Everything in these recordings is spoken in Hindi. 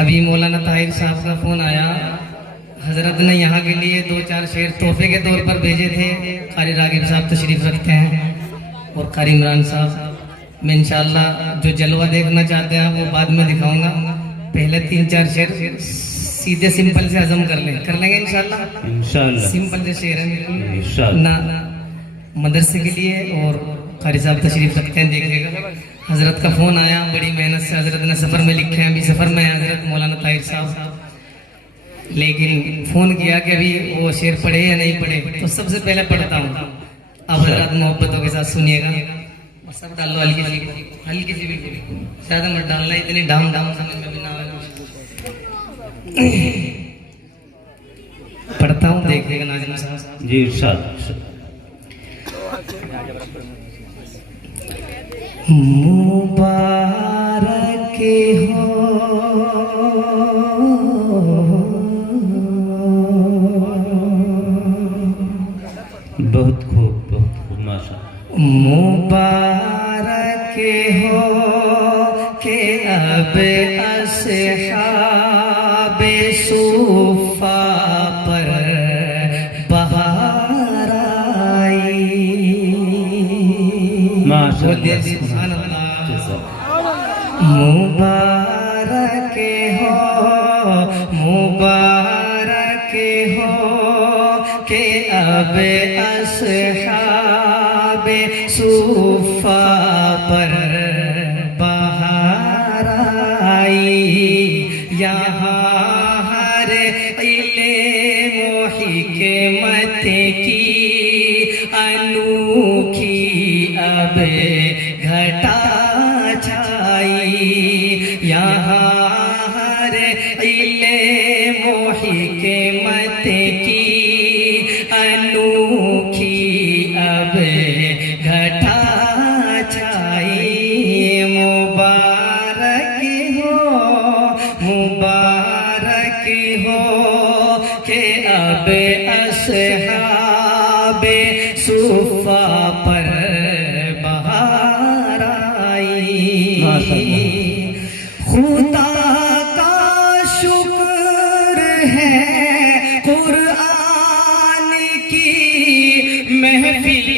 अभी मौलाना ताहिर साहब का फोन आया, हजरत ने यहाँ के लिए 2-4 शेर तोहफे के तौर पर भेजे थे। कारी रागिब साहब तशरीफ रखते हैं और कारी इमरान साहब। मैं इंशाल्लाह जो जलवा देखना चाहते हैं वो बाद में दिखाऊंगा, पहले 3-4 शेर सीधे सिंपल से हजम कर लेंगे इंशाल्लाह। सिंपल से शेर है ना मदरसे के लिए। और कारी साहब तशरीफ रखते हैं, देखिएगा। हजरत का फोन आया, बड़ी मेहनत से हजरत ने सफर में लिखे हैं, अभी सफर में है हजरत मौलाना ताहिर साहब, लेकिन फोन किया कि अभी वो शेर पढ़े या नहीं पढ़े, तो सबसे पहले पढ़ता हूँ। अब हजरत मोहब्बतों के साथ सुनिएगा। सब डाल लो हल्की सी भी, ज्यादा मत डालना, इतनी डाम समझ में भी ना आए। पढ़ता हूँ, देखिएगा नाज़िम साहब जी। इरशाद। मुबारक हो बहुत खूब माशाअल्लाह। मुबारक हो के अब अस्हाबे सूफा पर बहार आई। माशाअल्लाह। मुबारक हो के अब अस्हाबे सूफा पर बहार आई। यहाँ हर इल्म हिकमत की अनूठी अब घटा छाई। यहाँ हर इल्म हिकमत की अनूठी अब घटा छाई। मुबारक हो के अब अस्हाबे सूफा पर बहार आई। खुदा का शुक्र है कुरान की महफिल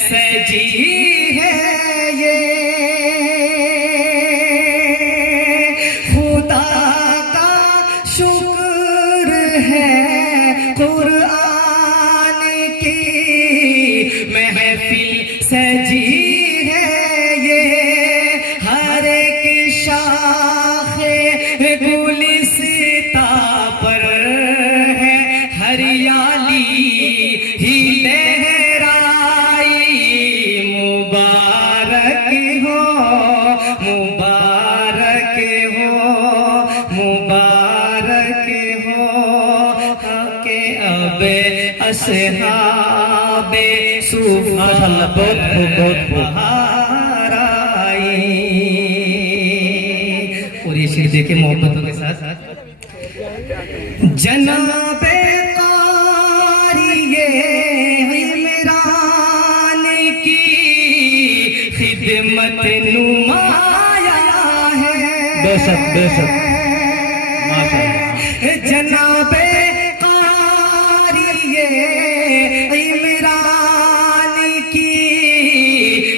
सजी है ये। खुदा का शुक्र है कुरान की महफिल सजी है ये। हर एक शाखे गुलिस्ता पर है हरियाली ही लहराई। मुबारक हो के अब अस्हाबे सूफा पर बहार आई। और ये शेर देखे मोहब्बतों के साथ जनाबे क़ारिए इमरान की खिदमत नुमाया है। बेशक माशाअल्लाह। जनाबे क़ारिए इमरान की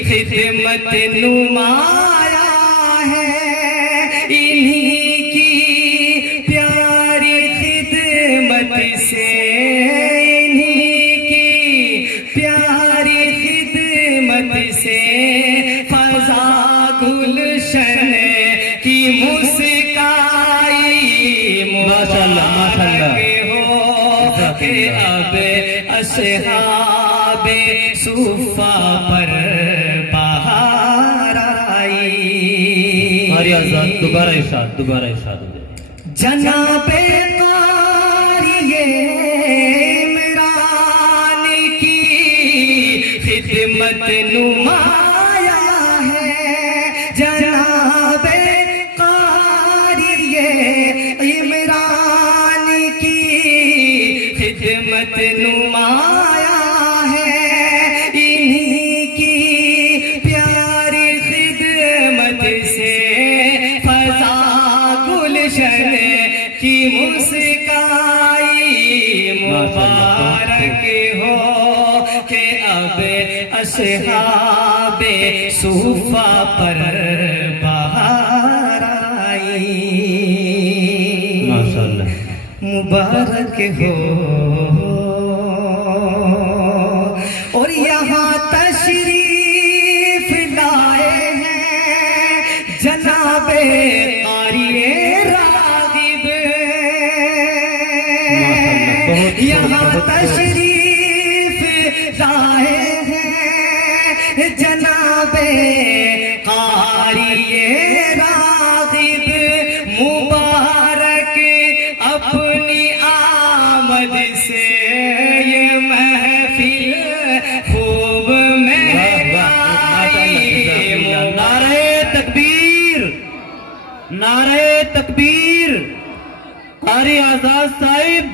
खिदमत नुमाया है। इन्हीं की प्यारी खिदमत से, इन्हीं की प्यारी खिदमत से फज़ा गुलशन की मुस्काई। माशाअल्लाह। के अब अस्हाबे सूफा पर बहार आई। दोबारा इरशाद जनाबे क़ारिए इमरान की खिदमत नुमाया है। जनाबे क़ारिए इमरान की खिदमत नुमाया है। इन्हीं की प्यारी खिदमत से फज़ा गुलशन मुबारक हो के अब असहाबे सूफा पर बाहर आई। माशाअल्लाह। मुबारक हो और यहाँ तशरीफ लाए हैं जनाबे क़ारिए राग़िब। यहाँ तशरीफ लाए हैं जनाबे क़ारिए राग़िब। मुबारक अपनी आमद से ये महफिल खूब महकाई। नारे तकबीर, नारे तकबीर। कारी आजाद साहिब,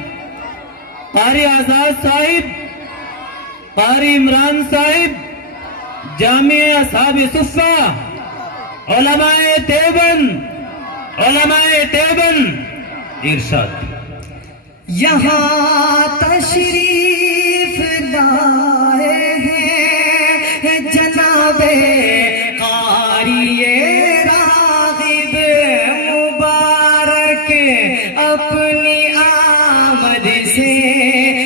कारी आजाद साहिब, कारी इमरान साहिब, जामिया असहाब सुफ़ा, उलमाए देवबंद, उलमाए देवबंद। इरशाद। यहाँ तशरीफ लाए हैं जनाबे क़ारिए राग़िब। मुबारक अपनी आमद से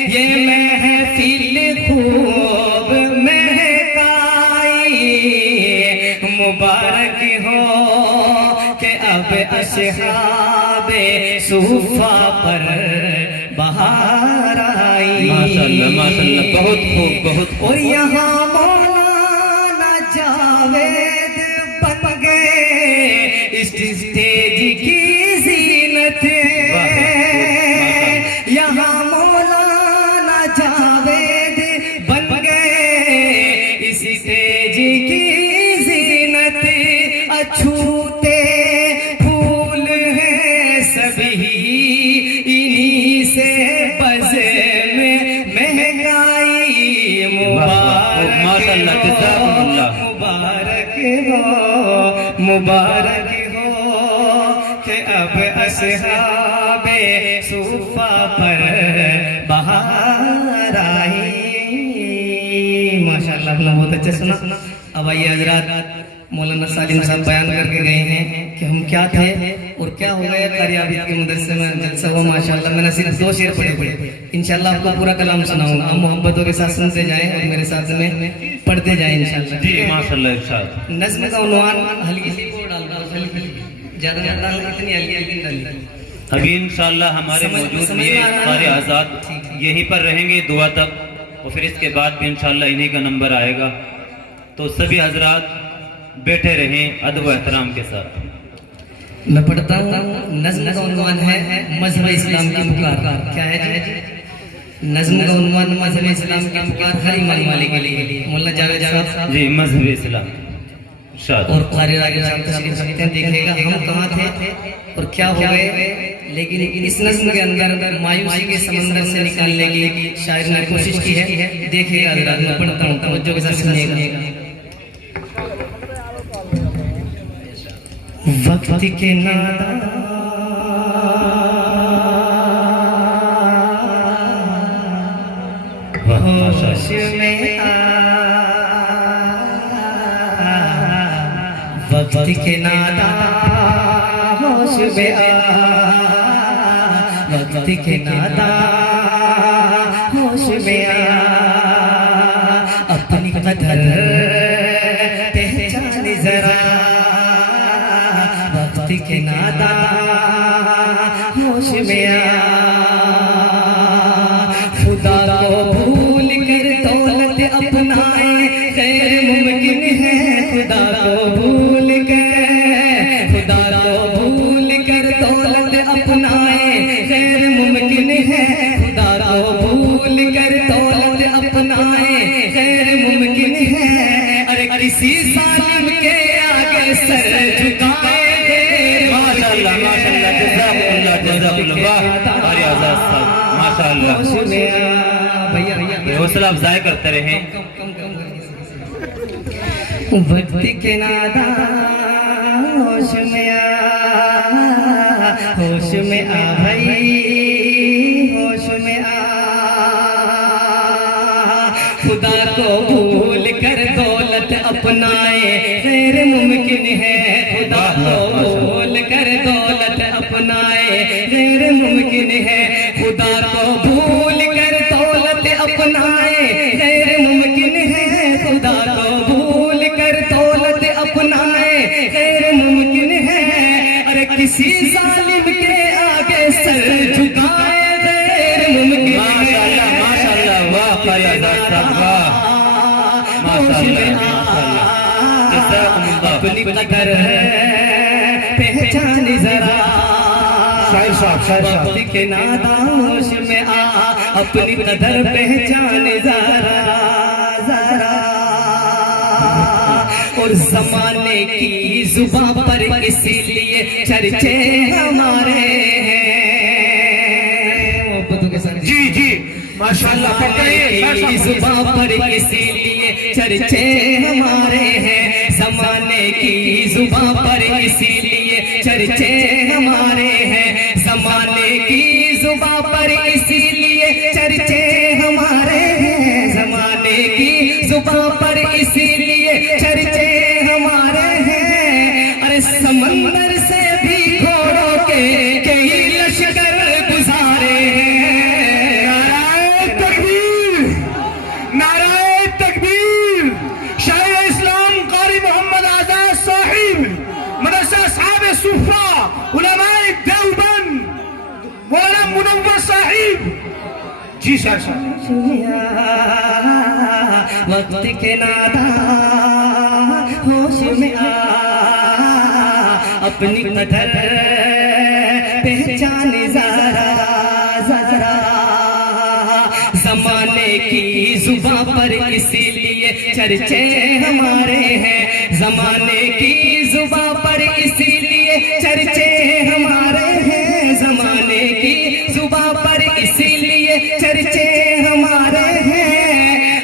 ये महफिल खूब महकाई। मुबारक हो के अब असहाबे सूफा पर बाहर आई। माशाअल्लाह, माशाअल्लाह, बहुत खूब, बहुत खूब। और यहाँ मौलाना जावेद बन गए इस स्टेज की जीनत। यहाँ मौलाना जावेद बन गए इस स्टेज की जीनत। अछूते फूल हैं सभी इन्हीं से बज़े में महंगाई। माशाअल्लाह, जज़ाकुमुल्लाह। मुबारक हो, मुबारक हो कि अब असहाबे सूफा पर बाहर आई। माशाअल्लाह, आपने बहुत अच्छा सुना। अब आइए हजरात, मौलाना सालिम साहब बयान करके गए हैं कि हम क्या थे और क्या हो गया। कारी आबिद के मदरसे में जलसा हुआ माशाअल्लाह। मैंने सिर्फ 2 शेर पढ़े। इंशाअल्लाह आपको पूरा कलाम सुनाऊंगा। आप मोहब्बतों के साथ सुनते जाएं और मेरे साथ में पढ़ते जाएं इंशाअल्लाह। जी माशाअल्लाह। इरशाद। नज़्म का उन्वान हल्की सी को डाल दो, हल्की ज्यादा मत डाल, इतनी हल्की डाल। अभी इंशाअल्लाह हमारे मौजूद ये कारी आजाद यहीं पर रहेंगे दुआ तक, और फिर इसके बाद भी इंशाअल्लाह इन्हीं का नंबर आएगा। तो सभी हजरात बैठे रहें अदब व एहतराम के साथ। मैं पढ़ता हूँ। नज़्म का उन्वान है मज़हब इस्लाम की पुकार। क्या है जी? नज़्म का उन्वान मज़हब इस्लाम की पुकार हर ईमान वाले के लिए। मौलाना जावेद साहब जी मज़हब इस्लाम। इरशाद। और क़ारी राग़िब साहब तशरीफ रखते हैं। देखिएगा हम कहाँ थे और क्या हो गए, लेकिन इस नज़्म के अंदर मायूसी के समंदर से निकालने की शायर ने कोशिश की है। देखिएगा हज़रात, मैं पढ़ता हूँ, तवज्जो के साथ सुनिएगा। वक्त के नादान होश में आ, वक्त के नादान होश में आ, वक्त के नादान होश में आ, अपनी कदर पहचान जरा, वक्त के नादान होश में आ, खुदा को भूल कर दौलत अपनाए गैर मुमकिन है, खुदा को भूल कर, खुदा को भूल कर दौलत अपनाए गैर मुमकिन है, खुदा को भूल कर दौलत अपनाए गैर मुमकिन है, अरे किसी सालिम के आगे सर झुकाए। माशाअल्लाह माशाअल्लाह, जज़ाकुमुल्लाह जज़ाकुमुल्लाह। कारी आजाद साहब माशाअल्लाह, भैया हौसला अफजाई करते रहें। वक्त के नादान होश में आ, होश में आ भाई, होश में आ, खुदा को भूल कर दौलत अपनाए गैर मुमकिन है। खुदा को भूल कर दौलत अपनाए गैर मुमकिन है। खुदा को भूल कर दौलत अपनाए गैर मुमकिन है। खुदा को भूल कर दौलत अपनाए गैर मुमकिन है। अरे किसी जालिम के आगे सर झुकाए गैर मुमकिन है। माशाअल्लाह माशाअल्लाह, वाह कारी आजाद साहब, वाह माशाअल्लाह माशाअल्लाह। अपनी कदर पहचान जरा, शाहिर साहब वक्त के नादान में आ, अपनी कदर पहचान जरा जरा। और जमाने की जुबां पर इसीलिए चर्चे हमारे हैं। मोहब्बतों के साथ जी जी माशाअल्लाह, की जुबां पर इसीलिए चर्चे हमारे हैं। जमाने की जुबां पर इसीलिए चर्चे हमारे हैं। जमाने की जुबां पर इसीलिए चर्चे हमारे हैं। जमाने की जुबां पर इसीलिए चर्चे हमारे हैं। अरे समंदर से भी घोड़ों के कई लश्कर गुजारे हैं। नाराए तकबीर, नाराए तकबीर। शाह इस्लाम कारी मोहम्मद आजाद साहिब, मदरसा साहब सुफरा, उलमाए देवबंद, मौलाना मुनव्वर साहिब। जी सर साहब। वक्त के नादा होश में आ, अपनी कदर पहचान जरा जरा। जमाने की जुबां पर इसीलिए चर्चे हमारे हैं। जमाने की जुबां पर इसीलिए चर्चे हमारे हैं। जमाने की जुबां पर इसीलिए चर्चे हमारे हैं।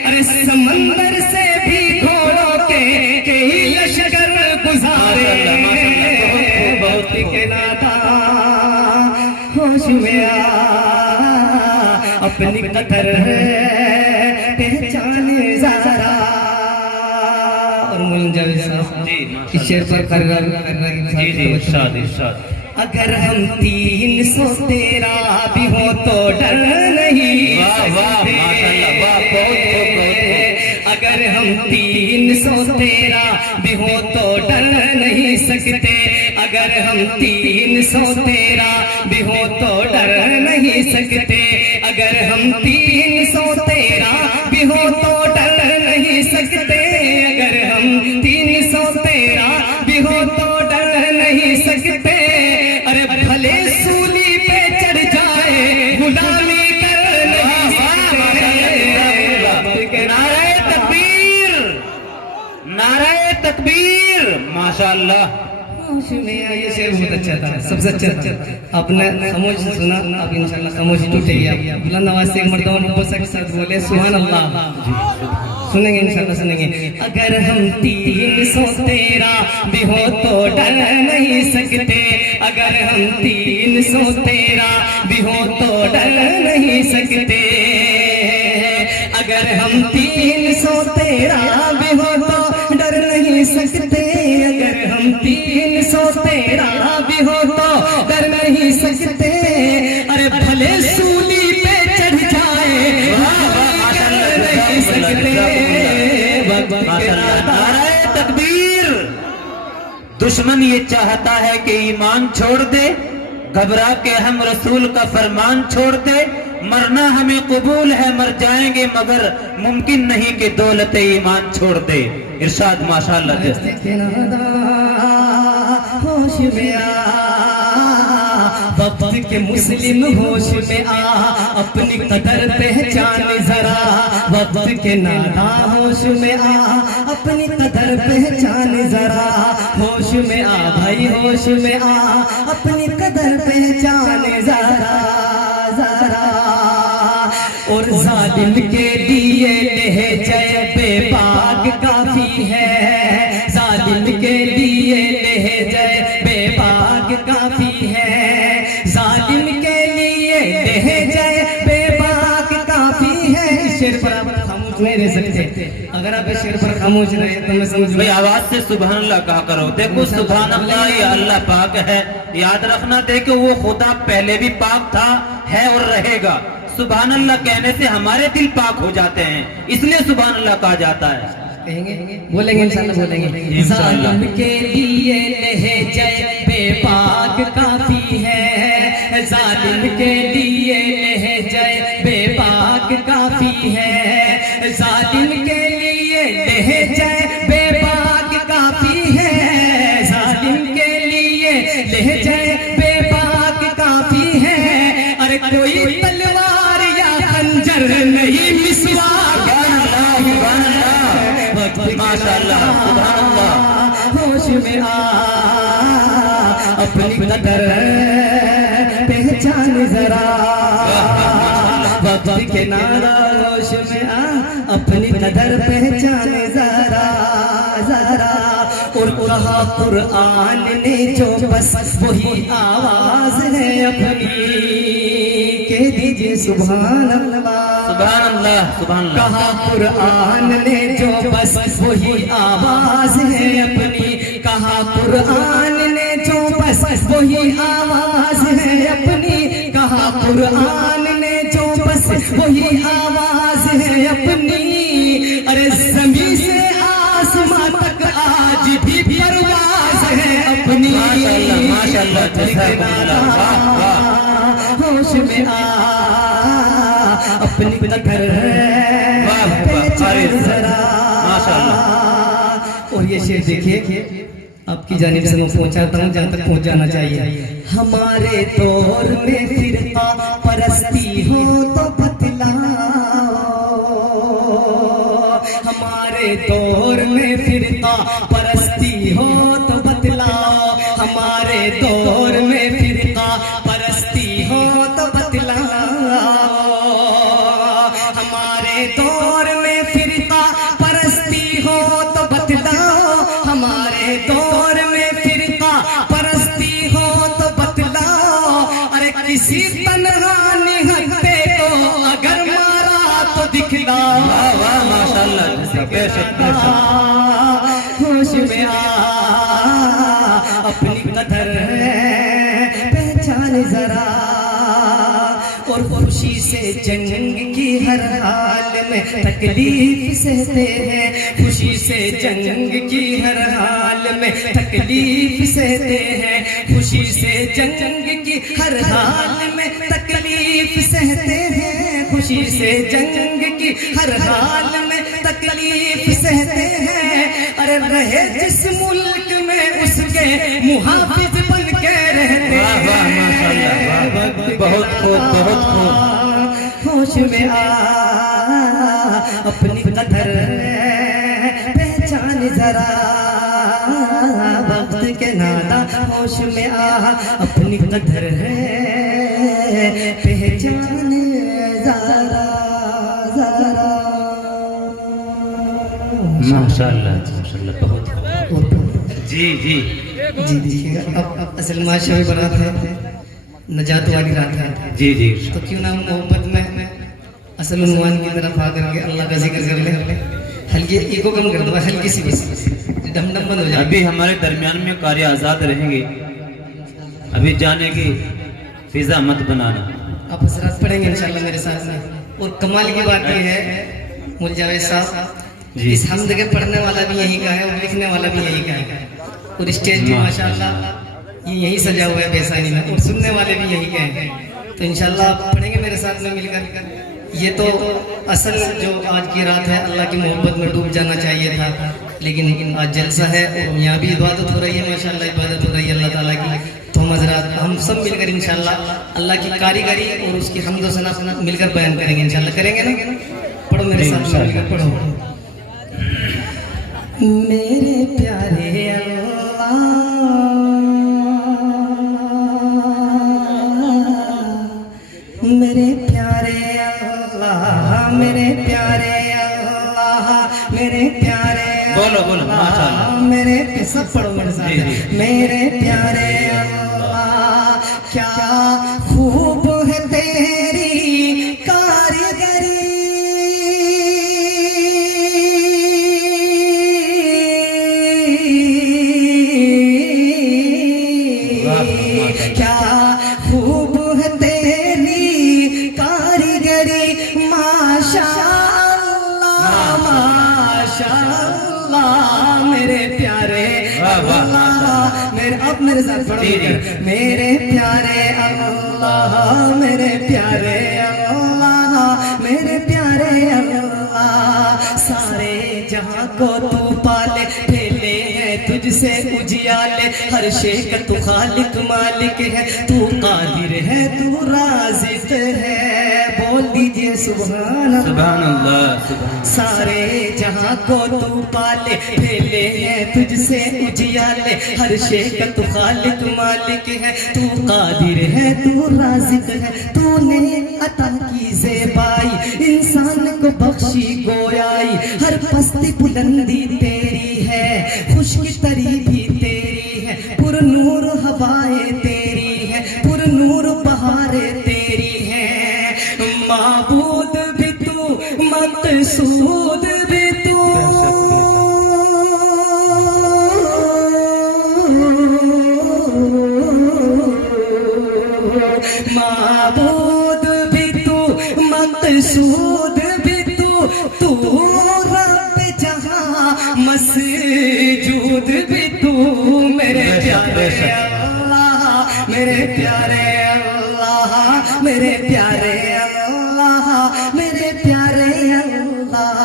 अरे समंदर से भी घोड़ों के कई लश्कर गुजारे हैं। बहुत के नादा होश में आ, अपनी कदर पहचान जरा। और मुंजल साहब जी इस शेर पर जी जी इरशाद इरशाद। अगर हम 313 भी हो तो डर नहीं वाह वाह माशाअल्लाह, वाह बहुत खूब बहुत खूब। अगर हम 313 भी हो तो डर नहीं सकते। अगर हम 313 भी हो तो डर नहीं सकते। अगर हम 313 भी हो तो डर नहीं सकते। अगर हम 313 भी हो तो डर नहीं सकते। अरे भले सूली पे चढ़ जाए गुलामी कर नहीं सकते। नाराए तकबीर, नाराए तकबीर, माशाअल्लाह। ये शेर बहुत अच्छा था, सबसे अच्छा आपने खामोश सुना। आप इंशाल्लाह खामोश टूटेगी। बुलंद आवाज से एक मर्तबा मुबस्सा के साथ बोले सुभान अल्लाह। सुनेंगे इंशाल्लाह सुनेंगे। अगर हम 313 भी हो तो डर नहीं सकते। अगर हम 313 भी हो तो डर नहीं सकते। अगर हम 313 भी हो तो डर नहीं सकते। अगर हम 313 भी हो तो डर नहीं सकते। अरे भले सूली पे चढ़ जाए डर नहीं सकते। नाराए तकबीर। दुश्मन ये चाहता है कि ईमान छोड़ दे, घबरा के हम रसूल का फरमान छोड़ दे। मरना हमें कबूल है, मर जाएंगे मगर मुमकिन नहीं कि दौलत ईमान छोड़ दे। इरशाद माशाअल्लाह। होश में आ, वक्त के मुस्लिम होश में आ, अपनी कदर पहचान जरा। वक्त के नादा होश में आ, अपनी कदर पहचान जरा। होश में आ भाई होश में आ, अपनी कदर पहचान जरा जरा। और जालिम के लिए लहजे बेबाक काफी है। जालिम के लिए लहजे बेबाक काफी है। जालिम के लिए लहजे बेबाक काफी है। शेर पर आप खामोश खामोश नहीं रह सकते। अगर आप इस शेर पर खामोश रहे तो मैं समझूंगा। भाई आवाज से सुभान अल्लाह कहा करो। देखो सुभान अल्लाह ये अल्लाह पाक है, याद रखना। देखो वो खुदा पहले भी पाक था, है और रहेगा। सुभान अल्लाह कहने से हमारे दिल पाक हो जाते हैं, इसलिए सुभान अल्लाह कहा जाता है। कहेंगे, बोलेंगे इंशाल्लाह, बोलेंगे। इंशाल्लाह। जालिम के लिए लहजे बेपाक काफी है, जालिम के लिए लहजे बेपाक काफी है, जालिम के लिए लहजे बेपाक काफी है, जालिम के लिए लहजे बेपाक काफी है। अरे कोई तलवार या खंजर नहीं मिसवाक। माशाअल्लाह, सुभान अल्लाह। होश में आ, अपनी कदर पहचान जरा, वक्त के नारा। होश में आ, अपनी कदर पहचान जरा जरा। और कहा कुरान ने जो बस वही आवाज है अपनी, कह दीजिए सुभान अल्लाह, सुभान अल्लाह, सुभान अल्लाह। कहा कुरान ने जो बस वही आवाज है अपनी, कहा कुरान ने जो बस वही आवाज है अपनी, कहा कुरान ने जो बस वही आवाज है अपनी। अरे जमीन से आसमां तक आज भी परवाज है अपनी। माशाअल्लाह, माशाअल्लाह, जज़ाकल्लाह, वाह वाह। होश में आ, अपनी कदर पहचान जरा। माशाअल्लाह। और ये शेर देखिए, आपकी जानिब से मैं पहुंचाता हूँ जहाँ तक पहुंच जाना चाहिए। हमारे दौर में फिरका परस्ती हो तो बतलाओ, हमारे दौर में फिरका परस्ती हो तो बतलाओ, हमारे दौर में फिरका परस्ती हो तो बतलाओ, हमारे दौर में फिरका परस्ती हो तो बतलाओ, हमारे दौर में फिरका परस्ती हो तो बतलाओ। अरे किसी तन्हा निहत्ते को अगर मारा तो दिखलाओ। वाह वाह, माशाअल्लाह, बेशक बेशक। होश में आ, अपनी कदर पहचान जरा। और खुशी से जंग की हर हाल में तकलीफ सहते हैं, खुशी से जंग की हर हाल में तकलीफ सहते हैं, खुशी से जंग की हर हाल में तकलीफ सहते हैं, खुशी से जंग की हर हाल में तकलीफ सहते हैं। अरे रहे जिस मुल्क में उसके मुहाफिज बन के रहते हैं। वाह वाह, माशाअल्लाह, वाह, बहुत खूब, बहुत खूब। होश में आ, अपनी कदर पहचान जरा, वक्त के नादा। होश में आ, अपनी कदर पहचान जरा जरा। माशाअल्लाह, माशाअल्लाह, बहुत खूब। जी जी जी देखिएगा, अब असल माशा बारात है, नजात वाली रात है। जी जी। तो क्यों ना मोहब्बत में असल उन्वान की तरफ आकर के अल्लाह का जिक्र कर ले। हल्की ईगो कम कर दो, हल्की सी बस डम डम बंद हो जाए। अभी हमारे दरमियान में कार्य आजाद रहेंगे, अभी जाने की फिजा मत बनाना। आप हसरत पढ़ेंगे इंशाल्लाह मेरे साथ में। और कमाल की बात यह है मुल जावेद साहब, जी। इस हमद के पढ़ने वाला भी यही का है और लिखने वाला भी यही का है, और स्टेज भी माशाल्लाह ये यही सजा हुआ है बेसानी में, और सुनने वाले भी यही के हैं। तो इंशाल्लाह आप पढ़ेंगे मेरे साथ में मिलकर। ये तो असल जो आज की रात है, अल्लाह की मोहब्बत में डूब जाना चाहिए था, लेकिन आज जलसा है और यहाँ भी इबादत हो रही है माशाल्लाह, इबादत हो रही है अल्लाह ताला की। तो हज़रात हम सब मिलकर इंशाल्लाह अल्लाह की कारीगरी और उसकी हम्द व सना मिलकर बयान करेंगे इंशाल्लाह। करेंगे ना? पढ़ो मेरे साथ में मिलकर पढ़ो। मेरे प्यारे अल्लाह, मेरे प्यारे अल्लाह, मेरे प्यारे अल्लाह, मेरे प्यारे बोलो बोलो, माशाअल्लाह। मेरे सब पढ़ो मेरे साथ। मेरे प्यारे अल्लाह, क्या खूब है तेरी कारीगरी, क्या खूब है तेरी कारीगरी माशाअल्लाह माशाअल्लाह मेरे प्यारे अल्लाह मेरे अब मेरे साथ पढ़ो मेरे प्यारे अल्लाह मेरे प्यारे अल्लाह मेरे प्यारे अल्लाह सारे जहां को तू पाले फैले है तुझसे उजियाले हर शे का तू खालिक मालिक है तू कादिर है तू राज़िक है बोल दीजिए सुभान अल्लाह सारे जहां को तू पाले फैले है तुझसे उजियाले हर शे का तू खालिक मालिक है तू कादिर है तू राज़िक है तूने अता की ज़ेबाई इंसान को बख्शी गोयाई हर पस्ती बुलंदी तेरी है खुशकी तरी भी तेरी है पुरनूर हवाएं तेरी है पुरनूर बहारें तेरी है माबूद भी तू मकसूद भी तू माबूद भी तू मकसूद भी तू तू रब जहां मसजूद भी तू मेरे प्यारे अल्लाह मेरे प्यारे अल्लाह मेरे प्यारे अल्लाह मेरे प्यारे अल्लाह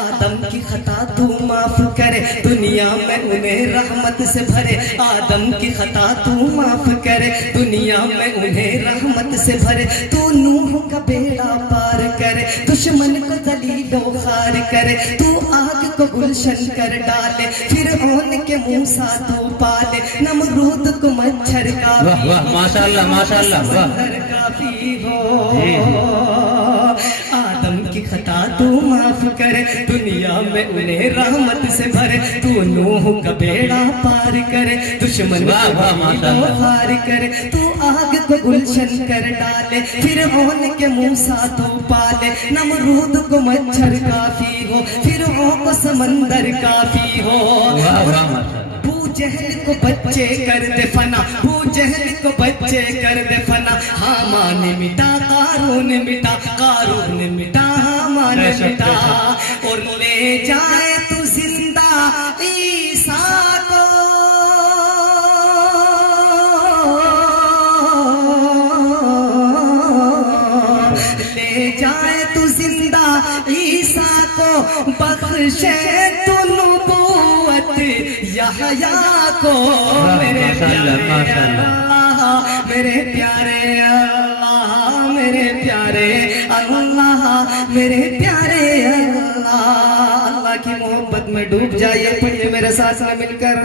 आदम की खता तू माफ करे दुनिया में उन्हें रहमत से भरे आदम की खता तू माफ करे दुनिया में उन्हें रहमत से भरे तू नूह का बेड़ा पार करे दुश्मन को दलीलो खार करे तू आग को गुलशन कर डाले फिर ओन के मूसा तू पाले नमरूद को मच्छर का वाह वाह माशाअल्लाह माशाअल्लाह वाह काफी हो आदम की खता तू माफ करे दुनिया में उन्हें रहमत से भरे तू नूह का बेड़ा पार करे दुश्मन को हार करे तू आग को गुलशन कर डाले फिर ओन के मूसा तू पाले नमरूद को मच्छर काफी हो फिर को समंदर काफी हो बू जहल को बच्चे कर दे फना बू जहल को बच्चे कर दे फना हामान मिटा कारून मिटा हामान मिटा और ले जाए तू जिंदा ईसा को ले जाए तू जिंदा ईसा को बख्शे तू नबूवत यहया को मेरे प्यारे अल्लाह मेरे प्यारे अल्लाह मेरे प्यारे अल्लाह मेरे प्यारे अल्लाह अल्लाह की मोहब्बत में डूब जाइए पढ़िए मेरे साथ मिलकर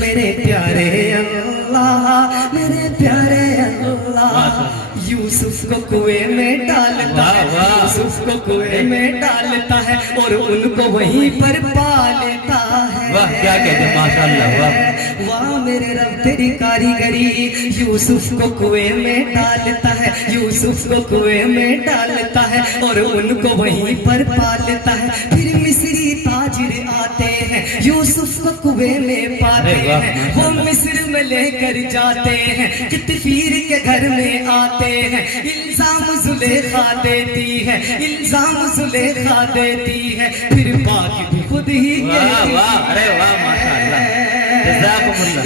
मेरे प्यारे अल्लाह मेरे प्यारे अल्लाह यूसुफ को कुएं में डालता है यूसुफ को कुएं में डालता है और उनको वहीं पर पा लेता है वाह क्या कहते हैं माशाअल्लाह वाह वाह मेरे रब तेरी कारीगरी यूसुफ को कुएं में डालता है यूसुफ को कुएं में डालता है और उनको वहीं पर पा लेता है फिर मिस्री ताजिर आते हैं यूसुफ को कुएं में पाते हैं वो मिस्र में लेकर जाते हैं कितफीर के घर में आते हैं इल्जाम जुलेखा देती है इल्जाम जुलेखा देती है फिर पाक भी खुद ही अरे वाह माशाअल्लाह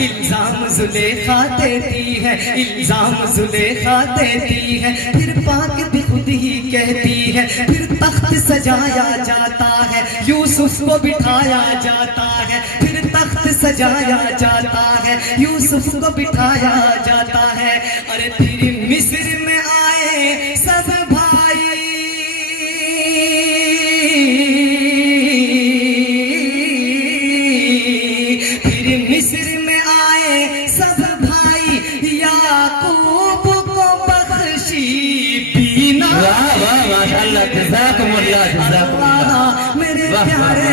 इल्जाम जुलेखा देती है इल्जाम जुलेखा देती है फिर पाक भी खुद ही कहती है फिर तख्त सजाया जाता है यूसुफ को बिठाया जाता है फिर तख्त सजाया जाता है यूसुफ को बिठाया जाता है अरे फिर मिस्र में आए सब भाई फिर मिस्र में आए सब भाई याकूब को बख्शी पीना माशाअल्लाह जज़ाकुमुल्लाह जज़ाकुमुल्लाह मेरे प्यारे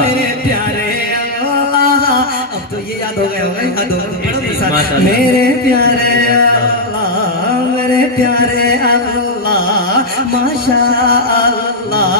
मेरे प्यारे अल्लाह अब तो ये याद हो गया याद हो गया मेरे प्यारे अल्लाह मेरे प्यारे अल्लाह माशा अल्लाह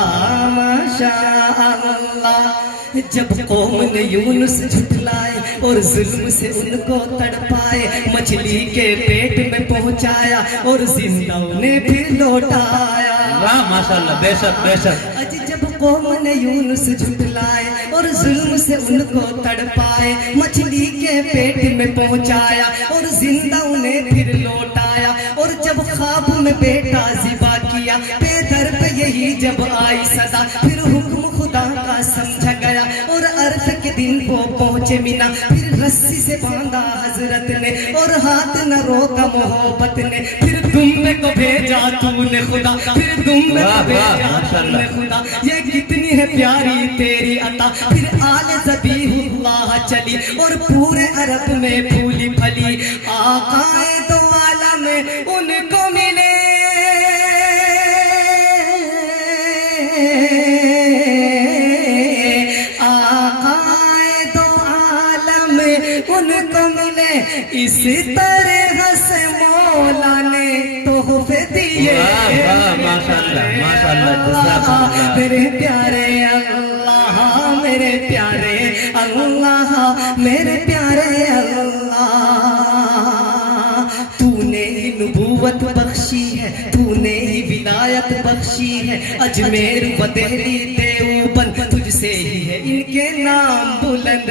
जब कौम ने यूनुस झुठलाए और जुल्म से उनको तड़पाए, मछली के पेट में पहुंचाया और जिंदा उन्हें फिर लौटाया। वाह माशाल्लाह, बेशक बेशक। अज जब कौम ने यूनुस झुठलाए और जुल्म से उनको तड़पाए, मछली के पेट में पहुंचाया और जिंदा उन्हें फिर लौटाया। और जब ख्वाब में बेटा ज़िबा किया, बेदर पे यही जब आई सदा, फिर हुक्म खुदा का समझा गया और अर्थ के दिन वो पहुंचे मिना। फिर रस्सी से बांधा हजरत ने और हाथ न रोका मोहब्बत ने, फिर दुम्बे को भेजा तूने खुदा, फिर दुम्बे को भेजा तूने खुदा। ये कितनी है प्यारी तेरी अता। फिर आले ज़बीहुल्लाह चली और पूरे अरब में फूली फली। आकाए दो आलम उनको मिले, आकाए दो आलम उनको मिले। इस तरह से मौला ने तोहफे दिए। माशाल्लाह माशाल्लाह। मेरे प्यारे अल्लाह, मेरे प्यारे अल्लाह, मेरे प्यारे अल्लाह, तूने ही नबूवत बख्शी है, तूने ही विलायत बख्शी है। अजमेर व दिल्ली देवबंद तुझसे ही है इनके नाम बुलंद।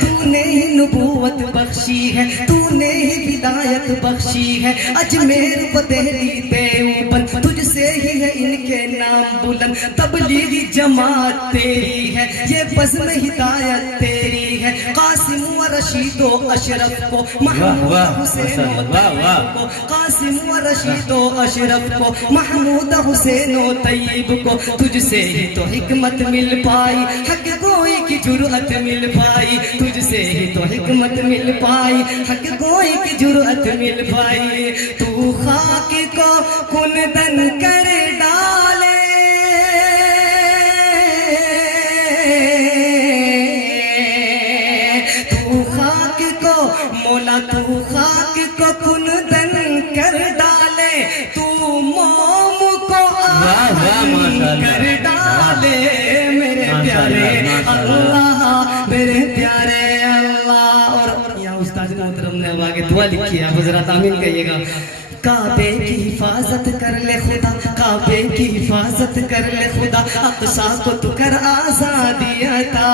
तूने ही नबूवत बख्शी है, तूने ही विलायत बख्शी है। अजमेर व दिल्ली देवबंद तुझसे ही है इनके नाम बुलंद। तबलीगी जमात तेरी है, ये बज़्म हिदायत तेरी है। कासिम व रशीद व अशरफ को, महमूद हुसैन व तैयब को, कासिम व रशीद व अशरफ को, महमूद हुसैन व तैयब को। तुझसे ही तो हिकमत मिल पाई, हक गोई की जुर्अत मिल पाई। तुझसे ही तो हिकमत मिल पाई, हक गोई की जुर्अत मिल पाई। तू खाक को कुंदन कर डाले, तू खाक को मौला, तू खाक को कुंदन कर डाले। तू मोम को आमन कर डाले। मेरे प्यारे अल्लाह, मेरे प्यारे अल्लाह। और यहाँ उस्ताद मोहतरम ने अब आगे दुआ लिखी है, आप हजरात आमीन कहिएगा। काबे की हिफाजत कर ले खुदा, काबे की हिफाजत कर ले खुदा। अक़सा को तू कर आज़ादी अता,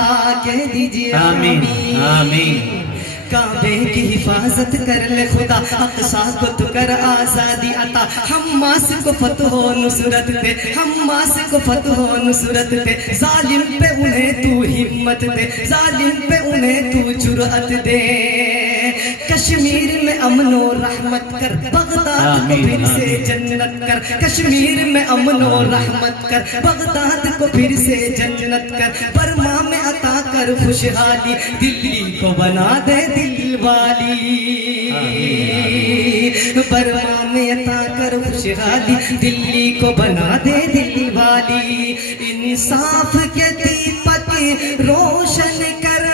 कह दीजिए आमीन आमीन। काबे की हिफाजत कर ले खुदा, अक़सा को तू कर आज़ादी अता। हम्मास को फतह व नुसरत दे, हम्मास को फतह व नुसरत दे। जालिम पे उन्हें तू हिम्मत दे, जालिम पे उन्हें तू जुर्अत दे। कश्मीर में अमन और रहमत कर, बगदाद को फिर से जन्नत कर। कश्मीर में अमन और रहमत कर, बगदाद को फिर से जन्नत कर। बर्मा में अता कर खुशहाली, दिल्ली को बना दे दिल वाली। बर्मा में अता कर खुशहाली, दिल्ली को बना दे दिल वाली। इंसाफ के दीपक रोशन कर,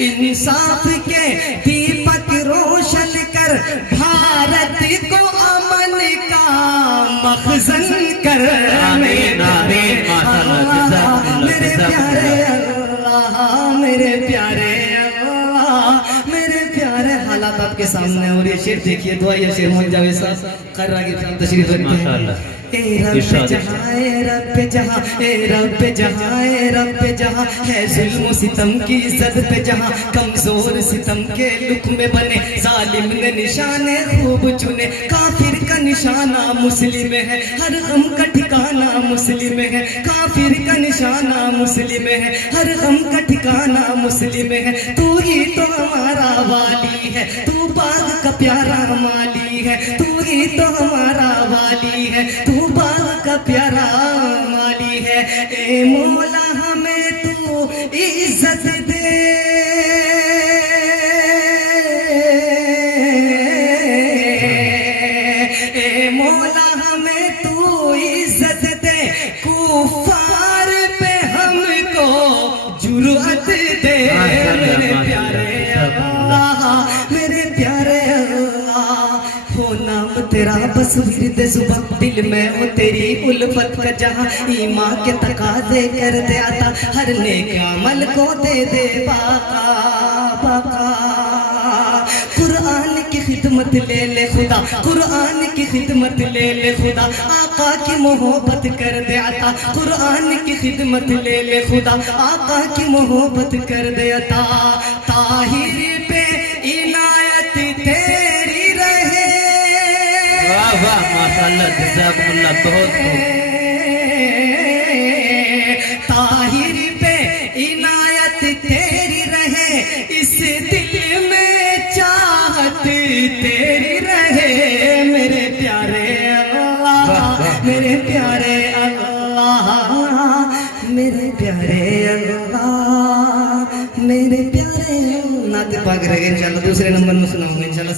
इंसाफ के दीपक रोशन कर। भारत को अमन का मखज़न कर। आमीन आमीन माशाल्लाह। मेरे प्यारे अल्लाह, मेरे प्यारे अल्लाह, मेरे प्यारे। हालात आपके सामने और ये शेर देखिए, दुआ ये शेर मोहन जावेद साहब कर्रा की तशरीफ रखते हैं। माशाल्लाह। ए रब जहाँ, ए रब जहाँ, ए रब जहाँ, ए रब जहाँ है जुल्म सितम की इज्जत पे जहाँ। कमजोर सितम के लुक में बने, जालिम ने निशाने खूब चुने। काफिर का निशाना मुस्लिम है, हर गम का ठिकाना मुस्लिम है। काफिर का निशाना मुस्लिम है, हर गम का ठिकाना मुस्लिम है। तू ही तो हमारा वाली है, तू बाग का प्यारा माली है। तू ही तो हमारा वाली है, तू बाग का प्यारा माली है। ए मौला हमें तू इज्जत दे, ए मौला हमें तू इज्जत दे। कुफार पे हमको जुर्अत दे। मेरे प्यारे अल्लाह, मेरे प्यारे अल्लाह, हो नाम बस विरद जुबां दिल में ओ तेरी उल्फत का जहां ईमान के तकाजे कर दे आता हर नेक अमल को दे दे बाका बाका कुरान की खिदमत ले ले खुदा कुरान की खिदमत ले ले खुदा आका की मोहब्बत कर दे आता कुरान की खिदमत ले ले खुदा आका की मोहब्बत कर दे आता ताहिर पे इनायत तेरी रहे वाह वाह माशाल्लाह जज़ाकुमुल्लाह बहुत ताहिर पे इनायत तेरी रहे इस दिल में चाहत तेरी रहे मेरे प्यारे अल्लाह मेरे प्यारे अल्लाह मेरे प्यारे अल्लाह मेरे प्यारे नाते पाक रहे इंशाल्लाह दूसरे नंबर में सुनाऊंगा इंशाल्लाह।